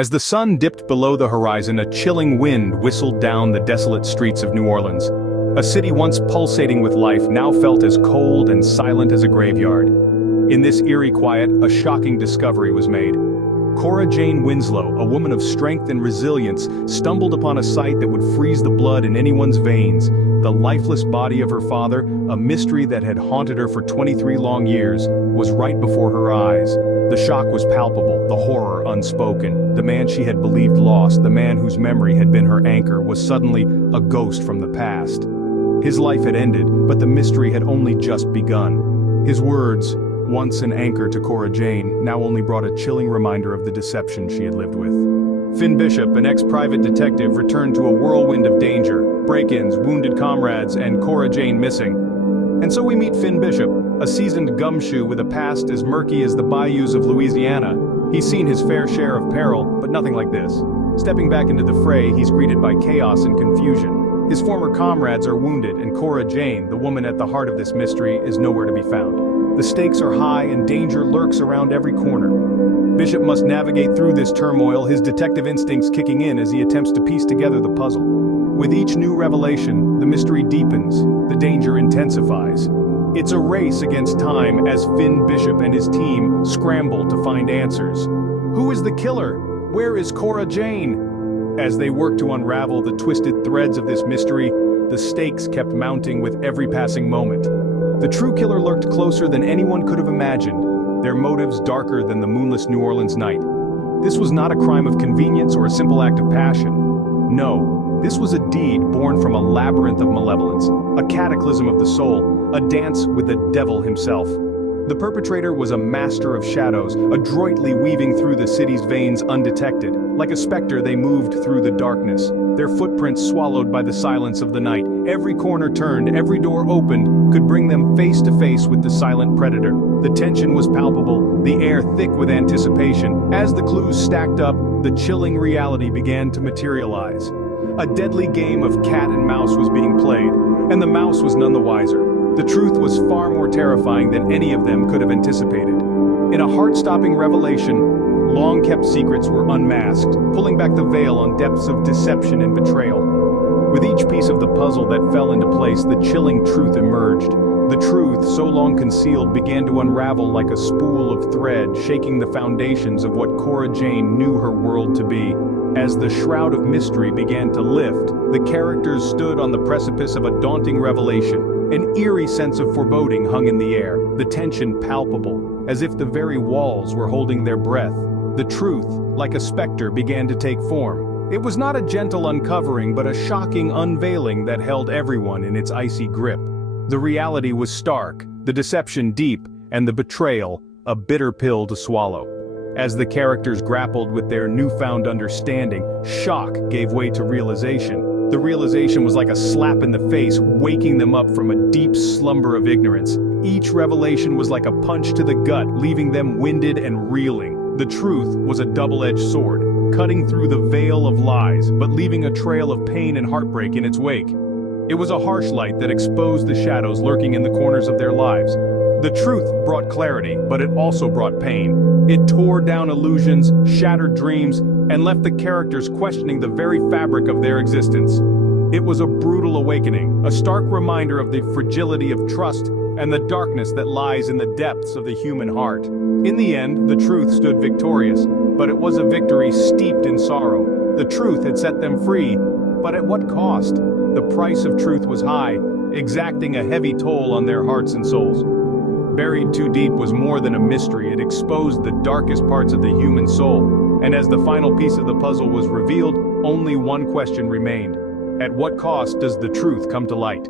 As the sun dipped below the horizon, a chilling wind whistled down the desolate streets of New Orleans. A city once pulsating with life now felt as cold and silent as a graveyard. In this eerie quiet, a shocking discovery was made. Cora-Jane Winlsow, a woman of strength and resilience, stumbled upon a sight that would freeze the blood in anyone's veins. The lifeless body of her father, a mystery that had haunted her for 23 long years, was right before her eyes. The shock was palpable, the horror unspoken. The man she had believed lost, the man whose memory had been her anchor, was suddenly a ghost from the past. His life had ended, but the mystery had only just begun. His words, once an anchor to Cora-Jane, now only brought a chilling reminder of the deception she had lived with. Phin Bishop, an ex-private detective, returned to a whirlwind of danger, break-ins, wounded comrades, and Cora-Jane missing. And so we meet Phin Bishop, a seasoned gumshoe with a past as murky as the bayous of Louisiana. He's seen his fair share of peril, but nothing like this. Stepping back into the fray, he's greeted by chaos and confusion. His former comrades are wounded, and Cora-Jane, the woman at the heart of this mystery, is nowhere to be found. The stakes are high and danger lurks around every corner. Bishop must navigate through this turmoil, his detective instincts kicking in as he attempts to piece together the puzzle. With each new revelation, the mystery deepens, the danger intensifies. It's a race against time as Phin Bishop and his team scramble to find answers. Who is the killer? Where is Cora-Jane? As they work to unravel the twisted threads of this mystery, the stakes kept mounting with every passing moment. The true killer lurked closer than anyone could have imagined, their motives darker than the moonless New Orleans night. This was not a crime of convenience or a simple act of passion. No, this was a deed born from a labyrinth of malevolence, a cataclysm of the soul, a dance with the devil himself. The perpetrator was a master of shadows, adroitly weaving through the city's veins undetected. Like a specter, they moved through the darkness, their footprints swallowed by the silence of the night. Every corner turned, every door opened, could bring them face to face with the silent predator. The tension was palpable, the air thick with anticipation. As the clues stacked up, the chilling reality began to materialize. A deadly game of cat and mouse was being played, and the mouse was none the wiser. The truth was far more terrifying than any of them could have anticipated. In a heart-stopping revelation, long-kept secrets were unmasked, pulling back the veil on depths of deception and betrayal. With each piece of the puzzle that fell into place, the chilling truth emerged. The truth, so long concealed, began to unravel like a spool of thread, shaking the foundations of what Cora-Jane knew her world to be. As the shroud of mystery began to lift, the characters stood on the precipice of a daunting revelation. An eerie sense of foreboding hung in the air, the tension palpable, as if the very walls were holding their breath. The truth, like a specter, began to take form. It was not a gentle uncovering, but a shocking unveiling that held everyone in its icy grip. The reality was stark, the deception deep, and the betrayal a bitter pill to swallow. As the characters grappled with their newfound understanding, shock gave way to realization. The realization was like a slap in the face, waking them up from a deep slumber of ignorance. Each revelation was like a punch to the gut, leaving them winded and reeling. The truth was a double-edged sword, cutting through the veil of lies, but leaving a trail of pain and heartbreak in its wake. It was a harsh light that exposed the shadows lurking in the corners of their lives. The truth brought clarity, but it also brought pain. It tore down illusions, shattered dreams, and left the characters questioning the very fabric of their existence. It was a brutal awakening, a stark reminder of the fragility of trust and the darkness that lies in the depths of the human heart. In the end, the truth stood victorious, but it was a victory steeped in sorrow. The truth had set them free, but at what cost? The price of truth was high, exacting a heavy toll on their hearts and souls. Buried too deep was more than a mystery. It exposed the darkest parts of the human soul. And as the final piece of the puzzle was revealed, only one question remained. At what cost does the truth come to light?